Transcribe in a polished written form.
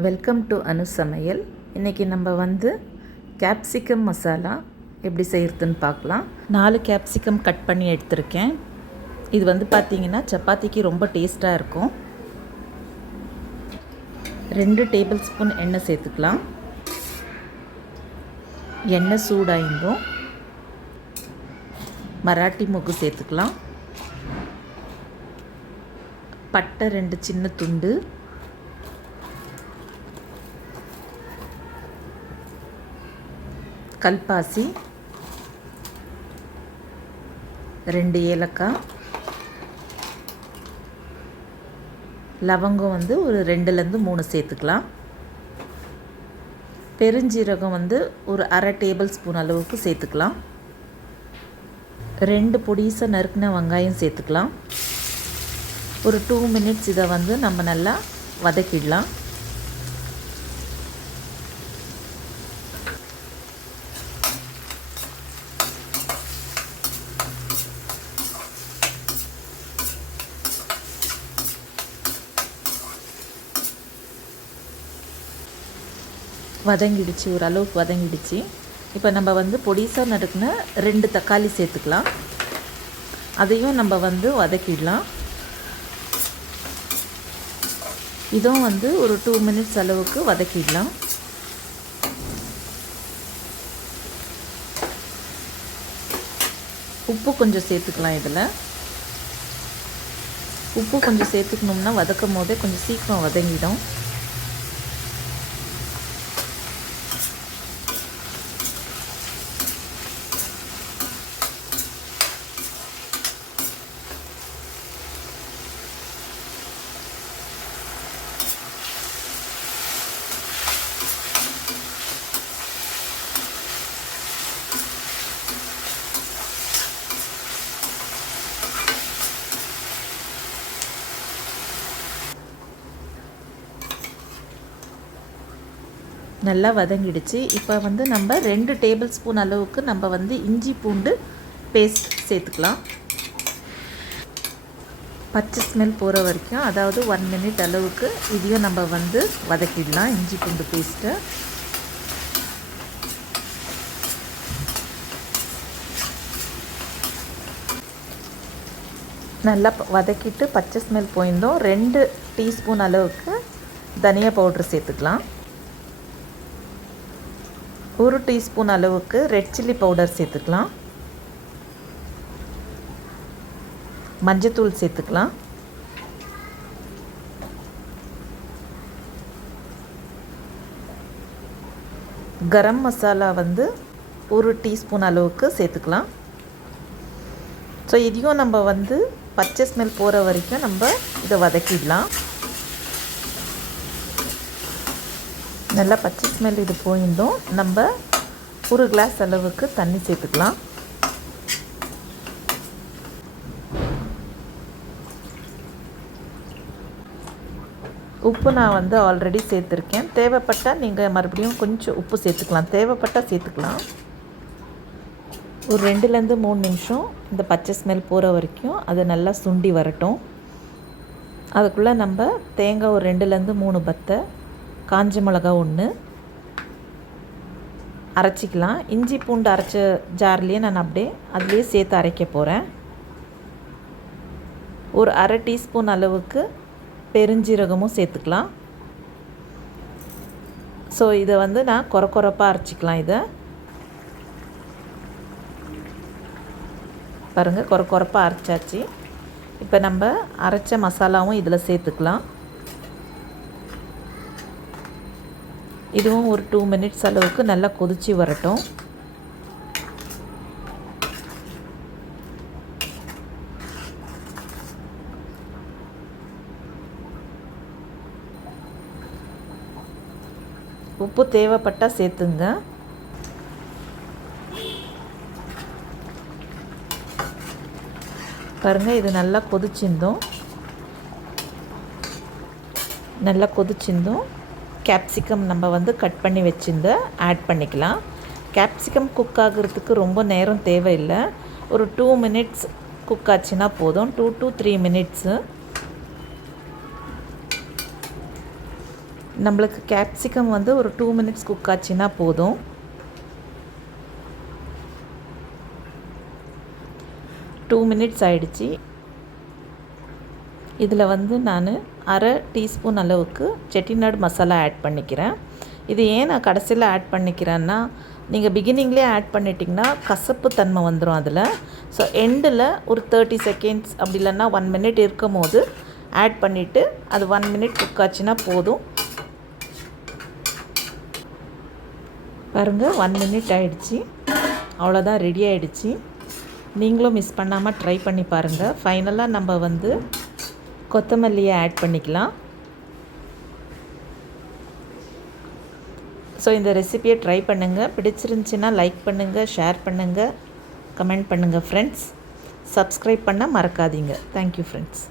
Welcome to அனு சமையல். இன்றைக்கி நம்ம கேப்சிகம் மசாலா எப்படி செய்கிறதுன்னு பார்க்கலாம். 4 கேப்சிகம் கட் பண்ணி எடுத்திருக்கேன். இது பார்த்திங்கன்னா சப்பாத்திக்கு ரொம்ப டேஸ்ட்டாக இருக்கும். 2 டேபிள் ஸ்பூன் எண்ணெய் சேர்த்துக்கலாம். எண்ணெய் சூடாயிருந்தோம் மராட்டி மொக்கு சேர்த்துக்கலாம். பட்டை 2 சின்ன துண்டு, கல்பாசி 2 ஏலக்காய், லவங்கம் ஒரு 2லேருந்து 3 சேர்த்துக்கலாம். பெருஞ்சீரகம் ஒரு அரை டேபிள் ஸ்பூன் அளவுக்கு சேர்த்துக்கலாம். 2 பொடிசாக நறுக்கின வெங்காயம் சேர்த்துக்கலாம். ஒரு 2 மினிட்ஸ் இதை நம்ம நல்லா வதக்கிடலாம். வதங்கிடுச்சு, ஓரளவுக்கு வதங்கிடுச்சு. இப்போ நம்ம பொடிசாக நறுக்கின 2 தக்காளி சேர்த்துக்கலாம். அதையும் நம்ம வதக்கிடலாம். இதுவும் ஒரு 2 மினிட்ஸ் அளவுக்கு வதக்கிடலாம். உப்பு கொஞ்சம் சேர்த்துக்கலாம். இதில் உப்பு கொஞ்சம் சேர்த்துக்கணும்னா வதக்கும் போதே கொஞ்சம் சீக்கிரம் வதங்கிடும். நல்லா வதங்கிடுச்சு. இப்போ நம்ம 2 டேபிள் ஸ்பூன் அளவுக்கு நம்ம இஞ்சி பூண்டு பேஸ்ட் சேர்த்துக்கலாம். பச்சை ஸ்மெல் போகிற வரைக்கும், அதாவது 1 மினிட் அளவுக்கு இதையும் நம்ம வதக்கிடலாம். இஞ்சி பூண்டு பேஸ்ட்டை நல்லா வதக்கிட்டு பச்சை ஸ்மெல் போயிருந்தோம். 2 டீஸ்பூன் அளவுக்கு தனியா பவுட்ரு சேர்த்துக்கலாம். 1 டீஸ்பூன் அளவுக்கு ரெட் சில்லி பவுடர் சேர்த்துக்கலாம். மஞ்சத்தூள் சேர்த்துக்கலாம். கரம் மசாலா 1 டீஸ்பூன் அளவுக்கு சேர்த்துக்கலாம். ஸோ இதையும் நம்ம பச்சை ஸ்மெல் போகிற வரைக்கும் நம்ம இதை வதக்கிடலாம். நல்லா பச்சை ஸ்மெல் இது போயிருந்தோம். நம்ம 1 கிளாஸ் அளவுக்கு தண்ணி சேர்த்துக்கலாம். உப்பு நான் ஆல்ரெடி சேர்த்துருக்கேன். தேவைப்பட்டால் நீங்கள் மறுபடியும் கொஞ்சம் உப்பு சேர்த்துக்கலாம். தேவைப்பட்டால் சேர்த்துக்கலாம். ஒரு 2லேருந்து 3 நிமிஷம் இந்த பச்சை ஸ்மெல் போகிற வரைக்கும் அது நல்லா சுண்டி வரட்டும். அதுக்குள்ளே நம்ம தேங்காய் ஒரு 2லேருந்து 3 பத்தை, காஞ்ச மிளகா 1 அரைச்சிக்கலாம். இஞ்சி பூண்டு அரைச்ச ஜார்லேயே நான் அப்படியே அதுலேயே சேர்த்து அரைக்க போகிறேன். ஒரு அரை டீஸ்பூன் அளவுக்கு பெருஞ்சீரகமும் சேர்த்துக்கலாம். ஸோ இதை நான் கொரப்பாக அரைச்சிக்கலாம். இதை பாருங்கள், கொரப்பாக அரைச்சாச்சு. இப்போ நம்ம அரைச்ச மசாலாவும் இதில் சேர்த்துக்கலாம். இதுவும் ஒரு 2 மினிட்ஸ் அளவுக்கு நல்லா கொதிச்சு வரட்டும். உப்பு தேவைப்பட்டால் சேர்த்துங்க. பாருங்கள், இது நல்லா கொதிச்சிருந்தோம். கேப்சிகம் நம்ம கட் பண்ணி வச்சுருந்த ஆட் பண்ணிக்கலாம். கேப்சிகம் குக் ஆகிறதுக்கு ரொம்ப நேரம் தேவையில்லை. ஒரு 2 மினிட்ஸ் குக் ஆச்சுன்னா போதும். 2 to 3 மினிட்ஸு. நம்மளுக்கு கேப்சிகம் வந்து ஒரு 2 மினிட்ஸ் குக் ஆச்சுன்னா போதும். 2 மினிட்ஸ் ஆயிடுச்சு. இதில் வந்து நான் 1/2 டீஸ்பூன் அளவுக்கு செட்டிநாடு மசாலா ஆட் பண்ணிக்கிறேன். இது ஏன் நான் கடைசியில் ஆட் பண்ணிக்கிறேன்னா, நீங்கள் பிகினிங்லேயே ஆட் பண்ணிட்டிங்கன்னா கசப்பு தன்மை வந்துடும் அதில். ஸோ எண்டில் ஒரு 30 செகண்ட்ஸ் அப்படி இல்லைன்னா 1 மினிட் இருக்கும் போது ஆட் பண்ணிவிட்டு அது 1 மினிட் குக் ஆச்சுன்னா போதும். பாருங்கள் 1 மினிட் ஆகிடுச்சி. அவ்வளோதான், ரெடி ஆகிடுச்சி. நீங்களும் மிஸ் பண்ணாமல் ட்ரை பண்ணி பாருங்கள். ஃபைனலாக நம்ம வந்து கொத்தமல்லியை ஆட் பண்ணிக்கலாம். ஸோ இந்த ரெசிபியை ட்ரை பண்ணுங்கள். பிடிச்சிருந்துச்சின்னா லைக் பண்ணுங்கள், ஷேர் பண்ணுங்கள், கமெண்ட் பண்ணுங்கள் ஃப்ரெண்ட்ஸ். சப்ஸ்கிரைப் பண்ண மறக்காதீங்க. Thank you friends.